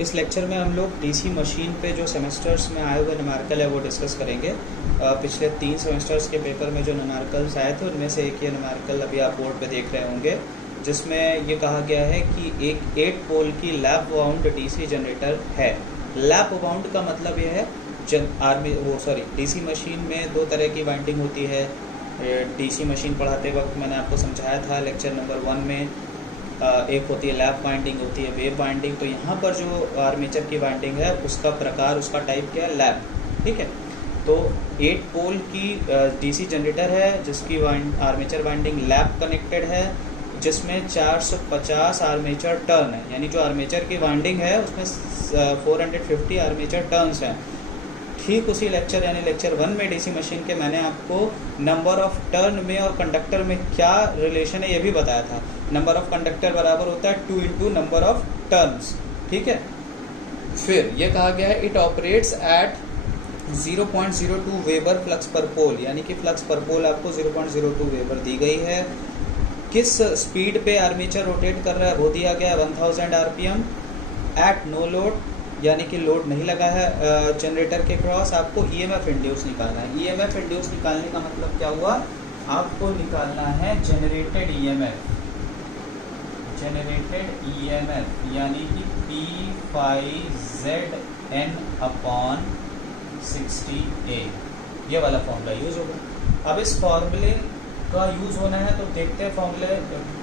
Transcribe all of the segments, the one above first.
इस लेक्चर में हम लोग डीसी मशीन पे जो सेमेस्टर्स में आए हुए न्यूमेरिकल है वो डिस्कस करेंगे। पिछले 3 सेमेस्टर्स के पेपर में जो न्यूमेरिकल्स आए थे उनमें से एक ये न्यूमेरिकल अभी आप बोर्ड पे देख रहे होंगे, जिसमें ये कहा गया है कि एक 8 पोल की लैप वाउंड डीसी जनरेटर है। लैप वाउंड का मतलब ये है डीसी मशीन में 2 तरह की वाइंडिंग होती है। डीसी मशीन पढ़ाते वक्त मैंने आपको समझाया था लेक्चर नंबर 1 में, एक होती है लैप वाइंडिंग, होती है वेव वाइंडिंग। तो यहाँ पर जो आर्मेचर की वाइंडिंग है उसका प्रकार, उसका टाइप क्या है, लैप। ठीक है, तो 8 पोल की डीसी जनरेटर है जिसकी आर्मेचर वाइंडिंग लैप कनेक्टेड है, जिसमें 450 आर्मेचर टर्न है, यानी जो आर्मेचर की वाइंडिंग है उसमें 450 आर्मेचर टर्न्स हैं। ठीक उसी लेक्चर यानी लेक्चर 1 में डीसी मशीन के मैंने आपको नंबर ऑफ टर्न में और कंडक्टर में क्या रिलेशन है ये भी बताया था। नंबर ऑफ कंडक्टर बराबर होता है 2 इंटू नंबर ऑफ टर्न्स। ठीक है, फिर ये कहा गया है it operates at 0.02 weber flux पर पोल, यानी कि फ्लक्स पर पोल आपको 0.02 वेबर दी गई है। किस स्पीड पे आर्मेचर रोटेट कर रहा है वो दिया गया है 1000 आरपीएम एट नो लोड, यानी कि लोड नहीं लगा है जनरेटर के क्रॉस। आपको ईएमएफ इंड्यूस निकालना है। ईएमएफ इंड्यूस निकालने का मतलब क्या हुआ, आपको निकालना है जनरेटेड ईएमएफ। जनरेटेड ईएमएफ यानी कि P/Zn/60A, ये वाला फॉर्मूला यूज होगा। अब इस फॉर्मूले का यूज होना है तो देखते हैं फॉर्मूले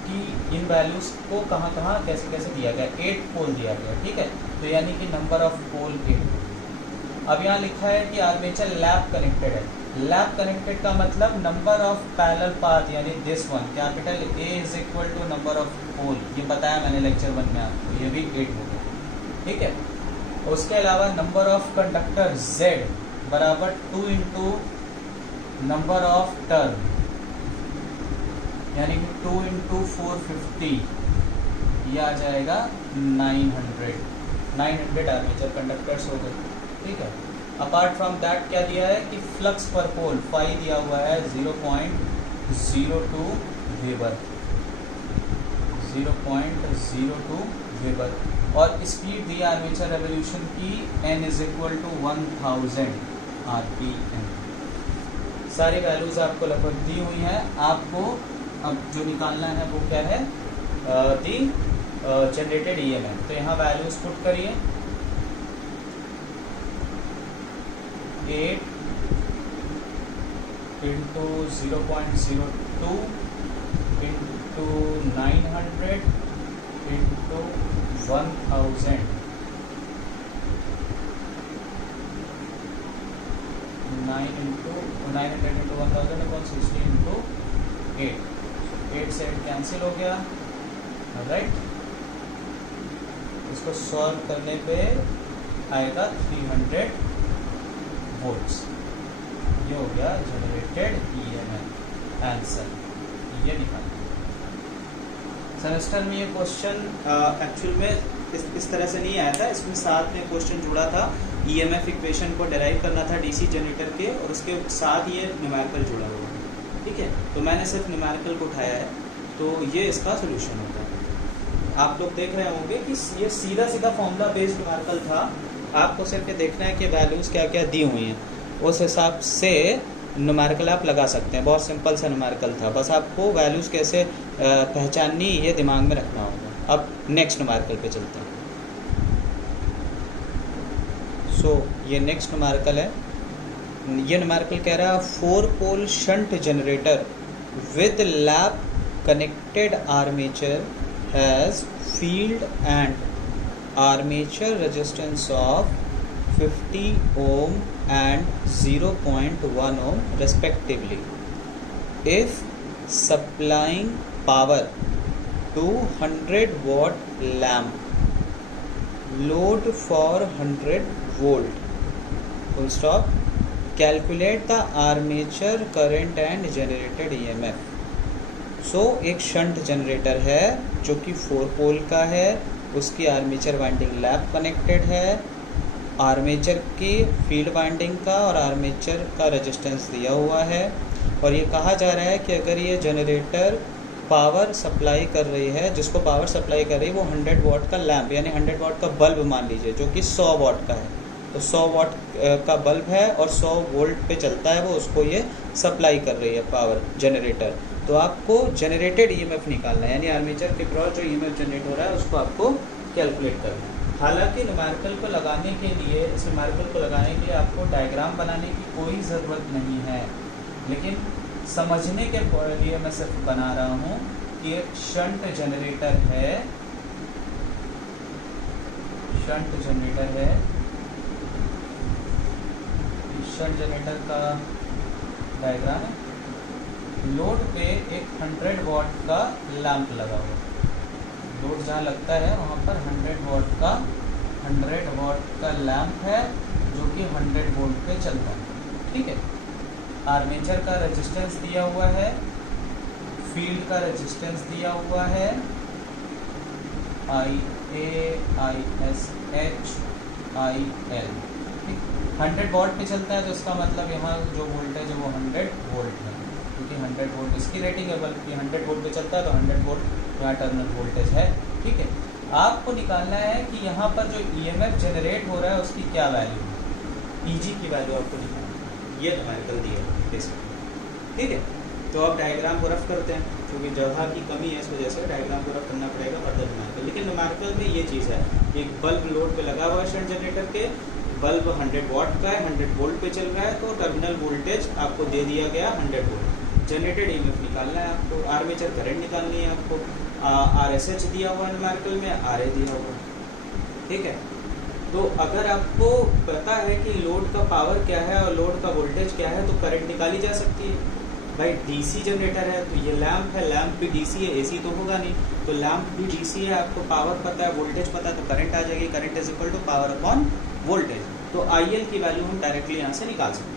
की इन वैल्यूज को कहाँ कहाँ कैसे कैसे दिया गया। 8 पोल दिया गया, ठीक है, तो यानी कि नंबर ऑफ पोल 8। अब यहाँ लिखा है कि आर्मेचर लैप कनेक्टेड है। लैप कनेक्टेड का मतलब नंबर ऑफ पैरेलल पाथ, यानी this one, capital A is equal to number of pole, ये बताया मैंने लेक्चर 1 में आपको, ये भी 8 हो गया। ठीक है, उसके अलावा नंबर ऑफ कंडक्टर Z बराबर 2 इंटू नंबर ऑफ टर्न, यानी कि 2 इंटू 450, ये आ जाएगा 900 आर्मेचर कंडक्टर्स हो गए। ठीक है, अपार्ट फ्रॉम दैट क्या दिया है कि फ्लक्स पर पोल फाई दिया हुआ है 0.02 वेबर, 0.02 वेबर, और स्पीड दिया आर्मेचर रेवोल्यूशन की n is equal to 1000 RPM. सारी वैल्यूज आपको लगभग दी हुई हैं। आपको अब जो निकालना है वो क्या है, दी जनरेटेड ईएमएफ। तो यहाँ वैल्यूज पुट करिए, 8 into 0.02 into 900 into 1000, 900 into 1000 upon 60 into 8 से 8 कैंसिल हो गया। राइट, इसको सॉल्व करने पे आएगा 300 वोल्ट्स। ये हो गया जनरेटेड ईएमएफ आंसर, ये निकालना। सेमेस्टर में ये क्वेश्चन एक्चुअल में इस तरह से नहीं आया था, इसमें साथ में क्वेश्चन जुड़ा था, ईएमएफ इक्वेशन को डिराइव करना था डीसी जनरेटर के, और उसके साथ ये न्यूमेरिकल जुड़ा हुआ है। ठीक है, तो मैंने सिर्फ न्यूमेरिकल को उठाया है, तो ये इसका सोल्यूशन होगा। आप लोग देख रहे होंगे कि ये सीधा सीधा फॉर्मूला बेस्ड न्यूमेरिकल था। आपको सिर्फ ये देखना है कि वैल्यूज़ क्या क्या दी हुई हैं, उस हिसाब से न्यूमेरिकल आप लगा सकते हैं। बहुत सिंपल सा न्यूमेरिकल था, बस आपको वैल्यूज़ कैसे पहचाननी ये दिमाग में रखना होगा। अब नेक्स्ट न्यूमेरिकल पे चलते हैं। ये नेक्स्ट न्यूमेरिकल है। ये न्यूमेरिकल कह रहा है 4 pole shunt generator with lap connected armature has field and armature resistance of 50 ohm and 0.1 ohm respectively. If supplying power to 100 watt lamp, load for 100 volt, full stop, calculate the armature current and generated EMF. एक shunt generator है जो कि 4 पोल का है, उसकी armature winding lap connected है, armature की field winding का और आर्मेचर का रेजिस्टेंस दिया हुआ है, और ये कहा जा रहा है कि अगर ये जनरेटर पावर सप्लाई कर रही है, जिसको पावर सप्लाई कर रही है वो 100 वाट का लैंप यानी 100 वाट का बल्ब मान लीजिए, जो कि 100 वाट का है। तो 100 वाट का बल्ब है और 100 वोल्ट पे चलता है वो, उसको ये सप्लाई कर रही है पावर जनरेटर। तो आपको जनरेटेड ईएमएफ निकालना है, यानी आर्मेचर के क्रॉस जो ईएमएफ जनरेट हो रहा है उसको आपको कैलकुलेट करना है। हालांकि न्यूमेरिकल को लगाने के लिए, इस न्यूमेरिकल को लगाने के लिए आपको डायग्राम बनाने की कोई ज़रूरत नहीं है, लेकिन समझने के लिए मैं सिर्फ बना रहा हूँ कि एक शंट जनरेटर है, शंट जनरेटर है, शंट जनरेटर का डायग्राम है। लोड पे एक 100 वाट का लैंप लगा हुआ, लोड जहाँ लगता है वहाँ पर 100 वाट का लैंप है जो कि 100 वोल्ट पे चलता है। ठीक है, आर्मेचर का रेजिस्टेंस दिया हुआ है, फील्ड का रेजिस्टेंस दिया हुआ है, IL। ठीक, 100 वाट पे चलता है तो इसका मतलब यहाँ जो वोल्टेज है वो 100 वोल्ट है, क्योंकि 100 वोल्ट इसकी रेटिंग है, बल्कि 100 वोल्ट पे चलता है तो 100 वोल्ट यहाँ टर्मिनल वोल्टेज है। ठीक है, आपको निकालना है कि यहाँ पर जो ईएमएफ जनरेट हो रहा है उसकी क्या वैल्यू है, ईजी की वैल्यू आपको निकालना है, ये न्यूमेरिकल दिया है बेसिकली। ठीक है, तो अब डायग्राम को रफ करते हैं, क्योंकि जगह की कमी है इस वजह से डायग्राम को रफ करना पड़ेगा फर्दर न्यूमेरिकल। लेकिन न्यूमेरिकल में ये चीज़ है कि बल्ब लोड पे लगा हुआ है शंट जनरेटर के, बल्ब 100 वाट का है, 100 वोल्ट पे चल रहा है, तो टर्मिनल वोल्टेज आपको दे दिया गया 100 वोल्ट। जनरेटेड ईएमएफ निकालना है आपको, आर्मेचर करंट निकालनी है आपको, RSH दिया हुआ है न्यूमेरिकल में, RA दिया हुआ है। ठीक है, तो अगर आपको पता है कि लोड का पावर क्या है और लोड का वोल्टेज क्या है तो करंट निकाली जा सकती है। भाई डीसी जनरेटर है तो ये लैंप है, लैंप भी डीसी है, एसी तो होगा नहीं, तो लैंप भी डीसी है, आपको पावर पता है, वोल्टेज पता है, तो करंट आ जाएगी, current is equal to power upon voltage. तो IL की वैल्यू हम डायरेक्टली यहाँ से निकाल सकते हैं।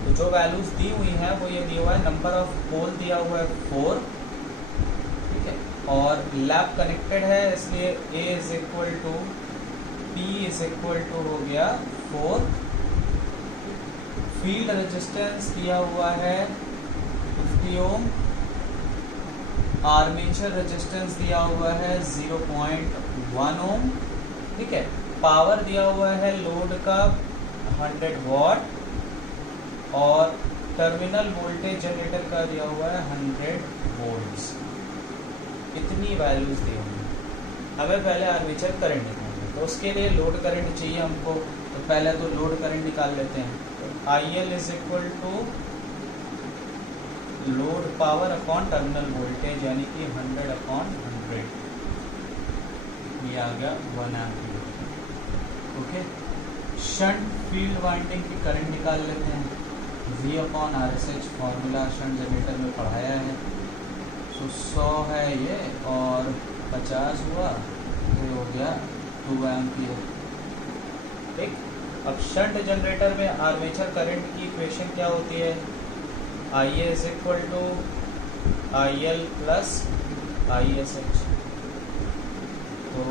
तो जो वैल्यूज दी हुई हैं वो ये दिया हुआ है, नंबर ऑफ पोल दिया हुआ है 4। ठीक है, और लैब कनेक्टेड है इसलिए A is equal to P is equal to हो गया 4। फील्ड रेजिस्टेंस दिया हुआ है 50 ओम, आर्मेचर रेजिस्टेंस दिया हुआ है 0.1 ओम। ठीक है, पावर दिया हुआ है लोड का 100 वाट और टर्मिनल वोल्टेज जनरेटर का दिया हुआ है 100 वोल्ट्स। इतनी वैल्यूज दी हुई। हमें पहले आर्मेचर करंट निकालना है, तो उसके लिए लोड करंट चाहिए हमको, तो पहले तो लोड करंट निकाल लेते हैं। तो IL is equal to load power upon terminal voltage, यानी कि 100 अपॉन 100, ये आ गया 1 ampere. Okay, shunt field winding की करंट निकाल लेते हैं, V upon RSH formula shunt generator में पढ़ाया है। तो 100 है ये और 50 हुआ, ये हो गया 2 एम्पीयर। ठीक, अब शंट जनरेटर में आर्मेचर करंट की इक्वेशन क्या होती है, IA is equal to IL plus ISH। तो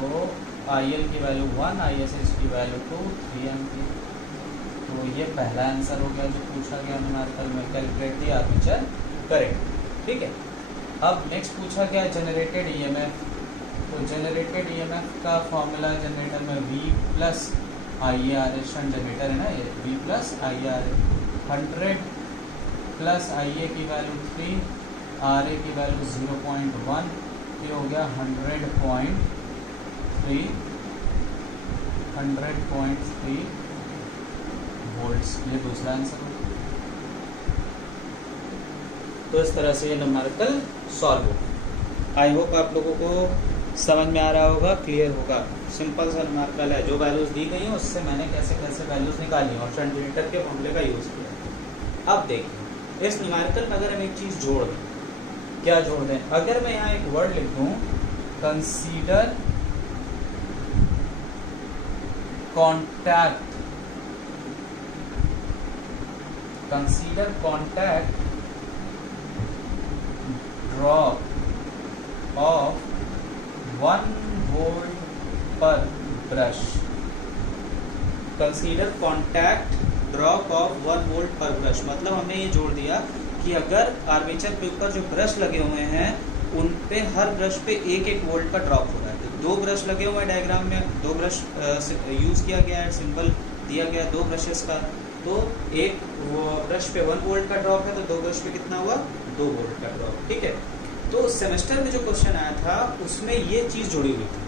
IL की वैल्यू 1, ISH की वैल्यू 2, 3 एम्पीयर। तो ये पहला आंसर हो गया जो पूछा गया न्यूमेरिकल में, कैलकुलेट द आर्मेचर करंट। ठीक है, अब नेक्स्ट पूछा गया जनरेटेड ईएमएफ। तो जनरेटेड ईएमएफ का फॉर्मूला जनरेटर में V plus IARA, shunt generator है ना ये, V plus IARA, 100 plus IA की वैल्यू 3, RA की वैल्यू 0.1, ये हो गया 100.3 वोल्ट्स। ये दूसरा आंसर हो। तो इस तरह से ये न्यूमेरिकल सॉल्व हो। आई होप आप लोगों को समझ में आ रहा होगा, क्लियर होगा। सिंपल सा न्यूमेरिकल है, जो वैल्यूज दी गई हैं उससे मैंने कैसे कैसे वैल्यूज निकाली और शंट जनरेटर के फॉर्मूले का यूज़ किया। अब देखिए इस न्यूमेरिकल में अगर हम एक चीज़ जोड़ दें, क्या जोड़ दें, अगर मैं यहाँ एक वर्ड लिख दूँ consider contact, consider contact drop of 1 volt per brush, consider contact drop of 1 volt per brush, मतलब हमने ये जोड़ दिया कि अगर आर्मेचर के ऊपर जो ब्रश लगे हुए हैं उन पे हर ब्रश पे 1-1 वोल्ट का ड्रॉप हो रहा है। तो 2 ब्रश लगे हुए हैं डायग्राम में, 2 ब्रश यूज़ किया गया है, सिंबल दिया गया 2 ब्रशेस का, तो एक वो ब्रश पे 1 वोल्ट का ड्रॉप है, तो 2 ब्रश पे कितना हुआ 2 वोल्ट का ड्रॉप, ठीक है। तो सेमेस्टर में जो क्वेश्चन आया था उसमें ये चीज़ जुड़ी हुई थी,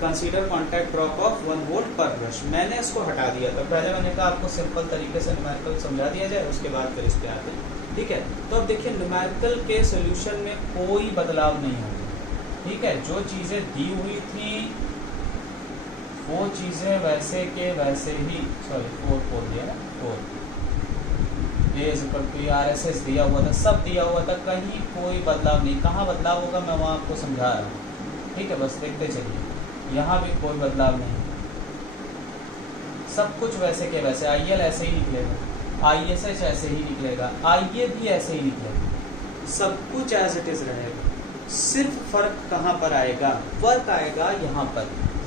consider contact drop of 1 volt per brush. मैंने इसको हटा दिया था, पहले मैंने कहा आपको सिंपल तरीके से न्यूमेरिकल समझा दिया जाए, उसके बाद फिर इस पे आते हैं, ठीक है। तो अब देखिए न्यूमेरिकल के सोल्यूशन में कोई बदलाव नहीं होगा, ठीक है। जो चीज़ें दी हुई थी वो चीज़ें वैसे के वैसे ही, सॉरी 4 बोल दिया ना, 4 RSS दिया हुआ था, सब दिया हुआ था, कहीं कोई बदलाव नहीं। कहाँ बदलाव होगा मैं वहाँ आपको समझा रहा हूँ, ठीक है, बस देखते चलिए। यहाँ भी कोई बदलाव नहीं, सब कुछ वैसे के वैसे। IL ऐसे ही निकलेगा, ISH ऐसे ही निकलेगा, IA भी ऐसे ही निकलेगा, सब कुछ एज इट इज रहेगा। सिर्फ फर्क कहाँ पर आएगा? फर्क आएगा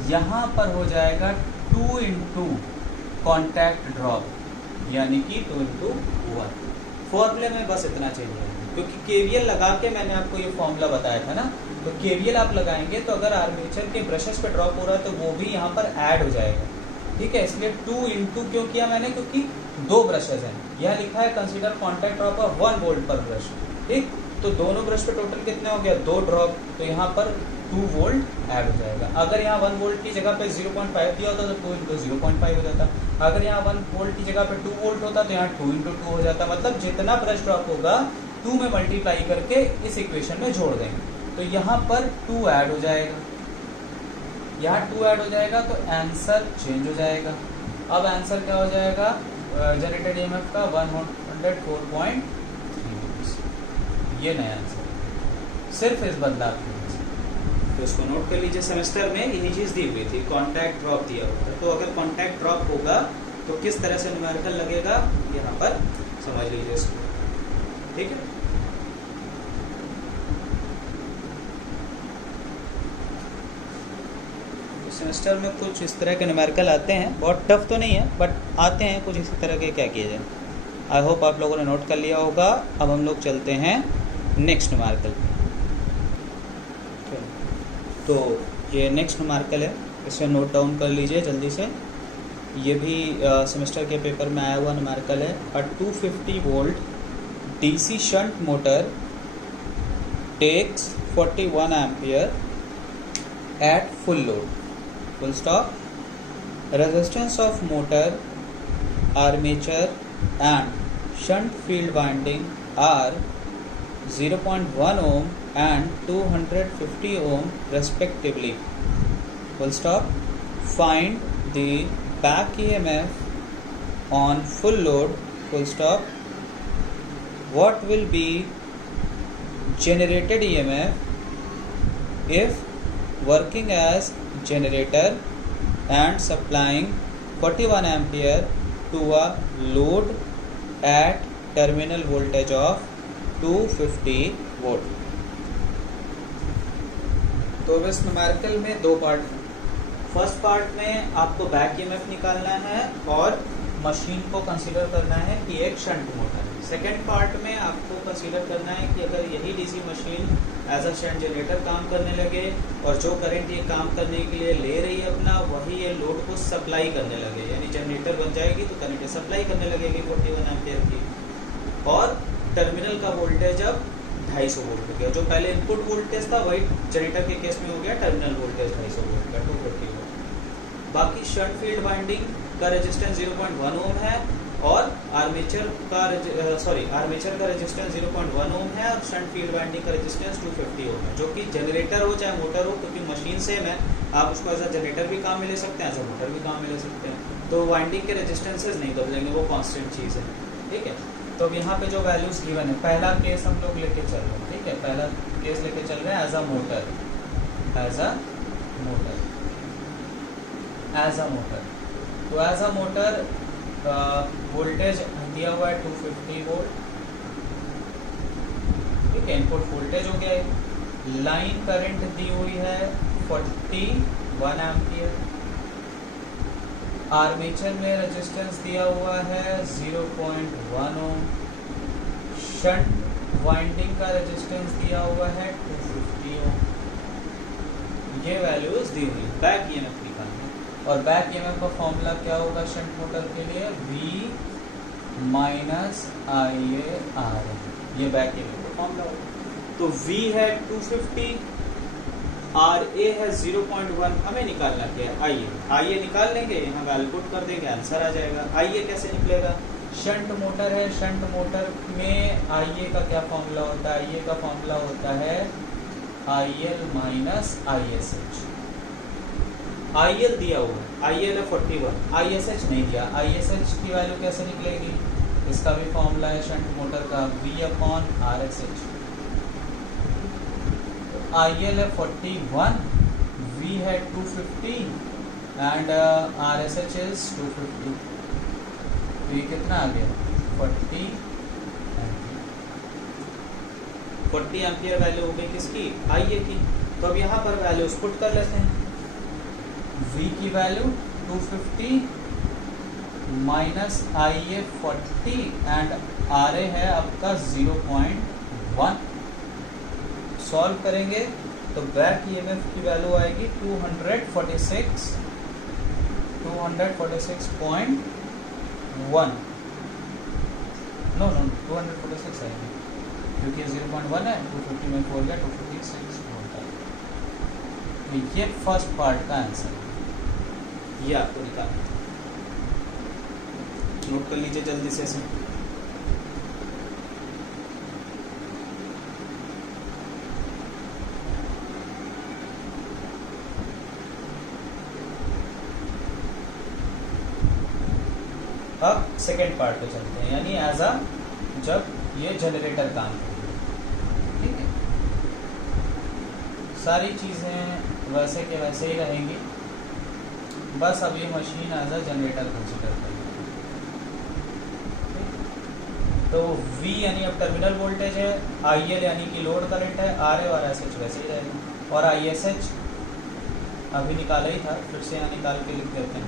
यहाँ पर हो जाएगा 2 into कॉन्टैक्ट ड्रॉप, यानी कि 2 into 1। फॉर्मूले में बस इतना चाहिए, क्योंकि KVL लगा के मैंने आपको ये फॉर्मूला बताया था ना, तो KVL आप लगाएंगे तो अगर आर्मेचर के ब्रशेस पे ड्रॉप हो रहा है तो वो भी यहाँ पर ऐड हो जाएगा, ठीक है। इसलिए 2 into क्यों किया मैंने, क्योंकि 2 ब्रशेज हैं। यहाँ लिखा है consider contact drop of 1 volt per brush, ठीक। तो दोनों ब्रश पे टोटल कितने हो गया 2 ड्रॉप, तो यहाँ पर 2 वोल्ट ऐड हो जाएगा। अगर यहाँ 1 वोल्ट की जगह पे 0.5 दिया होता तो 2 into 0.5 हो जाता। अगर यहाँ 1 वोल्ट की जगह पे 2 वोल्ट होता तो यहाँ 2 into 2 हो जाता। मतलब जितना ब्रश ड्रॉप होगा 2 में मल्टीप्लाई करके इस इक्वेशन में जोड़ देंगे, तो यहाँ पर 2 ऐड हो जाएगा, यहाँ 2 ऐड हो जाएगा, तो आंसर चेंज हो जाएगा। अब आंसर क्या हो जाएगा जनरेटेड EMF का 104.3, ये नया आंसर सिर्फ इस बदलाव की वजह से। तो इसको नोट कर लीजिए, सेमेस्टर में यही चीज़ दी हुई थी, कॉन्टैक्ट ड्रॉप दिया हुआ है। तो अगर कॉन्टैक्ट ड्रॉप होगा तो किस तरह से न्यूमेरिकल लगेगा यहाँ पर समझ लीजिए इसको, ठीक है। सेमेस्टर में कुछ इस तरह के न्यूमेरिकल आते हैं, बहुत टफ तो नहीं है बट आते हैं कुछ इसी तरह के। क्या किया जाए, आई होप आप लोगों ने नोट कर लिया होगा। अब हम लोग चलते हैं नेक्स्ट न्यूमेरिकल। तो ये नेक्स्ट न्यूमेरिकल है, इसे नोट डाउन कर लीजिए जल्दी से। ये भी सेमेस्टर के पेपर में आया हुआ न्यूमेरिकल है। A 250 volt DC shunt motor takes 41 ampere at full load, full stop. Resistance of motor, armature and shunt field winding are 0.1 ohm and 250 ohm respectively, full stop. Find the back EMF on full load, full stop. What will be generated EMF if working as generator and supplying 41 ampere to a load at terminal voltage of 250 volt। तो इस numerical में 2 part. First part में आपको back EMF निकालना है और machine को consider करना है कि एक शंट मोटर। सेकेंड पार्ट में आपको कंसीडर करना है कि अगर यही DC machine as a shunt generator काम करने लगे और जो करंट ये काम करने के लिए ले रही है अपना, वही ये लोड को सप्लाई करने लगे, यानी जनरेटर बन जाएगी तो करंट सप्लाई करने लगेगी 41 एम्पियर की, और टर्मिनल का वोल्टेज अब 250 वोल्ट हो गया। जो पहले इनपुट वोल्टेज था वही जनरेटर के केस में हो गया टर्मिनल वोल्टेज 250 वोल्ट का, 250 वोल्ट। बाकी शंट फील्ड वाइंडिंग का रेजिस्टेंस 0.1 ओम है और आर्मेचर का रेजिस्टेंस 0.1 ओम है और शंट फील्ड वाइंडिंग का रेजिस्टेंस 250 ओम है। जो कि जनरेटर हो चाहे मोटर हो, क्योंकि मशीन सेम है, आप उसको एज अ जनरेटर भी काम में ले सकते हैं, एज अ मोटर भी काम में ले सकते हैं। तो वाइंडिंग के रेजिस्टेंसेज नहीं बदलेंगे, वो कांस्टेंट चीज़ है, ठीक है। तो अब यहाँ पे जो वैल्यूज गिवन है, पहला केस हम लोग लेके चल रहे हैं, ठीक है। पहला केस लेके चल रहे हैं as a motor, as a motor, as a motor. तो एज अ मोटर वोल्टेज दिया हुआ है 250 वोल्ट, ठीक है। इनपुट वोल्टेज हो गया। लाइन करंट दी हुई है 41 एम्पियर, आर्मेचर में रेजिस्टेंस दिया हुआ है 0.1 ओम, शंट वाइंडिंग का रेजिस्टेंस दिया हुआ है 250 ओम। ये वैल्यूज दी हुई। बैक ईएमएफ निकालना, और बैक ईएमएफ का फॉर्मूला क्या होगा शंट मोटर के लिए, V माइनस IaRm, ये बैक ईएमएफ का फॉर्मूला होगा। तो V है 250, RA है 0.1, हमें निकालना क्या है, IA निकाल लेंगे, यहाँ वैल्यू पुट कर देंगे, आंसर आ जाएगा। IA कैसे निकलेगा, शंट मोटर है, शंट मोटर में IA का क्या फॉर्मूला होता है, IA का फॉर्मूला होता है IL माइनस ISH। IL दिया हुआ है, IL है 41, ISH नहीं दिया, ISH की वैल्यू कैसे निकलेगी, इसका भी फॉर्मूला है शंट मोटर का V/RSH। IL है 41, V है 250 एंड RSH इज 250। तो ये कितना आ गया 40 एम्पियर वैल्यू हो गई किसकी, IA की। तो अब यहाँ पर वैल्यूज पुट कर लेते हैं। V की value 250 minus IA 40 and RA है आपका 0.1। सॉल्व करेंगे तो बैक ईएमएफ की वैल्यू आएगी 246.1 नो 246 आएगी, क्योंकि 0.1 है, 250 में 4 गया 256 होता है। ये फर्स्ट पार्ट का आंसर है, ये आपको निकालना, नोट कर लीजिए जल्दी से इसे। अब सेकेंड पार्ट पे चलते हैं, यानी एज अ जब ये जनरेटर काम करेगा, ठीक है। सारी चीज़ें वैसे के वैसे ही रहेंगी, बस अब ये machine as a generator consider करेगी। तो V यानी अब टर्मिनल वोल्टेज है, IL यानी कि लोड करंट है, RA और SH वैसे ही रहेगा, और ISH अभी निकाला ही था, फिर से यहाँ निकाल के लिख देते हैं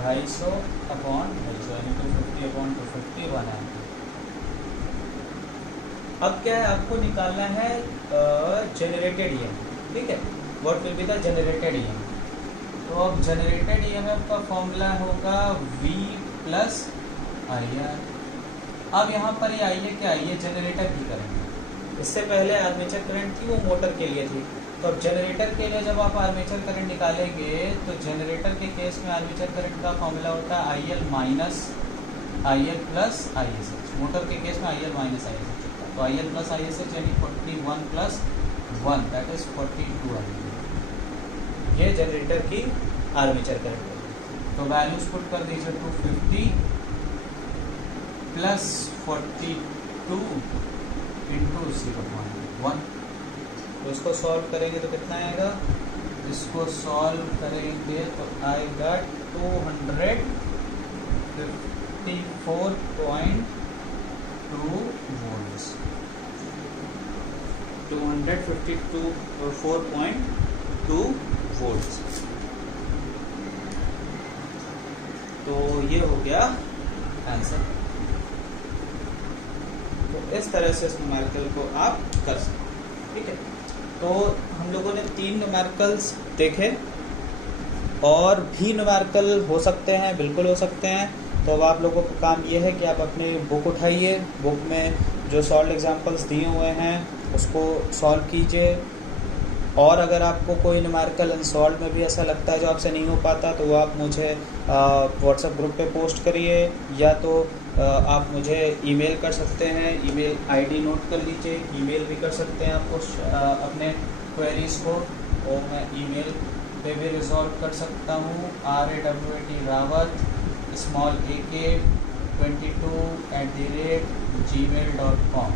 250/250 यानी 250/250 1 एम्पीयर। अब क्या है, आपको निकालना है जनरेटेड ईएमएफ, ठीक है, what will be the generated EMF. तो अब जनरेटेड ईएमएफ का फॉर्मूला होगा V प्लस IR। अब यहाँ पर ये IA क्या है, ये जनरेटर की करंट, इससे पहले आर्मेचर करंट थी वो मोटर के लिए थी। तो अब जनरेटर के लिए जब आप आर्मेचर करंट निकालेंगे तो जनरेटर के केस में आर्मेचर करंट का फॉर्मूला होता है IL minus IL plus ISH। Motor के केस में IL माइनस ISH होता है, तो IL प्लस ISH यानी 41 प्लस 1 दैट इज 42 एम्पीयर। ये जनरेटर की आर्मेचर करंट है। तो वैल्यूज पुट कर दीजिए 250 प्लस 42 इंटू 0.1। तो इसको सॉल्व करेंगे तो कितना आएगा, इसको सॉल्व करेंगे तो आएगा 254.2 वोल्ट्स, 254.2 वोल्ट्स। तो ये हो गया आंसर। तो इस तरह से इस न्यूमेरिकल को आप कर सकते हैं, ठीक है। तो हम लोगों ने 3 न्यूमेरिकल्स देखे, और भी न्यूमेरिकल हो सकते हैं, बिल्कुल हो सकते हैं। तो अब आप लोगों का काम ये है कि आप अपनी बुक उठाइए, बुक में जो सॉल्व एग्जांपल्स दिए हुए हैं उसको सॉल्व कीजिए, और अगर आपको कोई न्यूमेरिकल अनसॉल्व में भी ऐसा लगता है जो आपसे नहीं हो पाता, तो वो आप मुझे व्हाट्सएप ग्रुप पे पोस्ट करिए, या तो आप मुझे ईमेल कर सकते हैं, ईमेल आईडी नोट कर लीजिए, ईमेल भी कर सकते हैं आपको अपने क्वेरीज को, और मैं ईमेल पे भी रिजॉल्व कर सकता हूँ rawat22@gmail.com।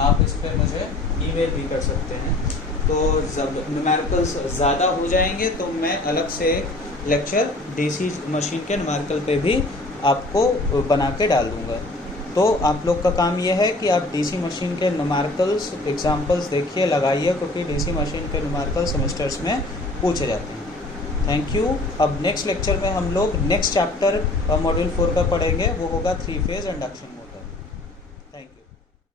आप इस पर मुझे ईमेल भी कर सकते हैं। तो जब न्यूमेरिकल्स ज़्यादा हो जाएंगे तो मैं अलग से लेक्चर डीसी मशीन के न्यूमेरिकल पे भी आपको बना के डाल दूँगा। तो आप लोग का काम ये है कि आप डीसी मशीन के न्यूमेरिकल्स एग्जांपल्स देखिए, लगाइए, क्योंकि डीसी मशीन के न्यूमेरिकल सेमेस्टर्स में पूछे जाते हैं, थैंक यू। अब नेक्स्ट लेक्चर में हम लोग नेक्स्ट चैप्टर मॉड्यूल 4 का पढ़ेंगे, वो होगा 3 फेज इंडक्शन।